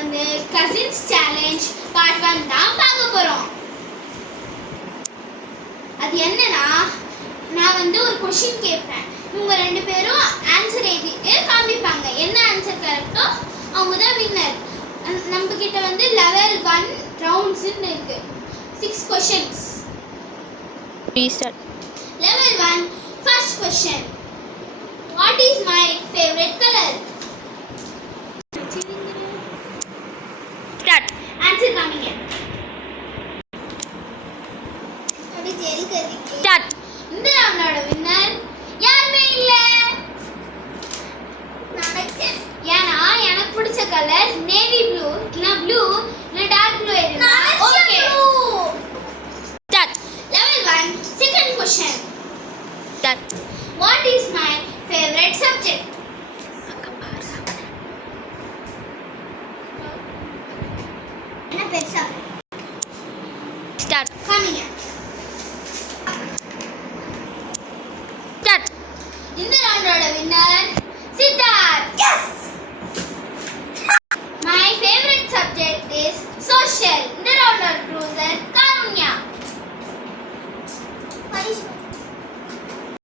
வந்து cousins challenge part 1 தான் பார்க்க போறோம். அது என்னன்னா, நான் வந்து ஒரு क्वेश्चन கேட்பேன். இவங்க ரெண்டு பேரும் ஆன்சர் எழுதிட்டு காமிப்பாங்க. என்ன ஆன்சர் கரெக்ட்டோ அவங்க தான் வின்னர். நம்ம கிட்ட வந்து லெவல் 1 ரவுண்ட்ஸ் இருக்கு. 6 questions. Restart. Level 1 first question. What is my favorite color? Start. Answer coming in. அப்படி ஜெயிக்கதி. Start. இந்த ரவுண்டோட வின்னர் யாருமே இல்ல. நடச்சேன். ஏன்னா எனக்கு பிடிச்ச கலர் நேவி ப்ளூ, இல்ல ப்ளூ, இல்ல டார்க் ப்ளூ எதுனா okay. Start. Level 1 second question. Start. What is my favorite subject? என்ன பெருசா? Start. coming in. Start. இந்த ரவுண்டோட வின்னர் சித்தார்த். எஸ்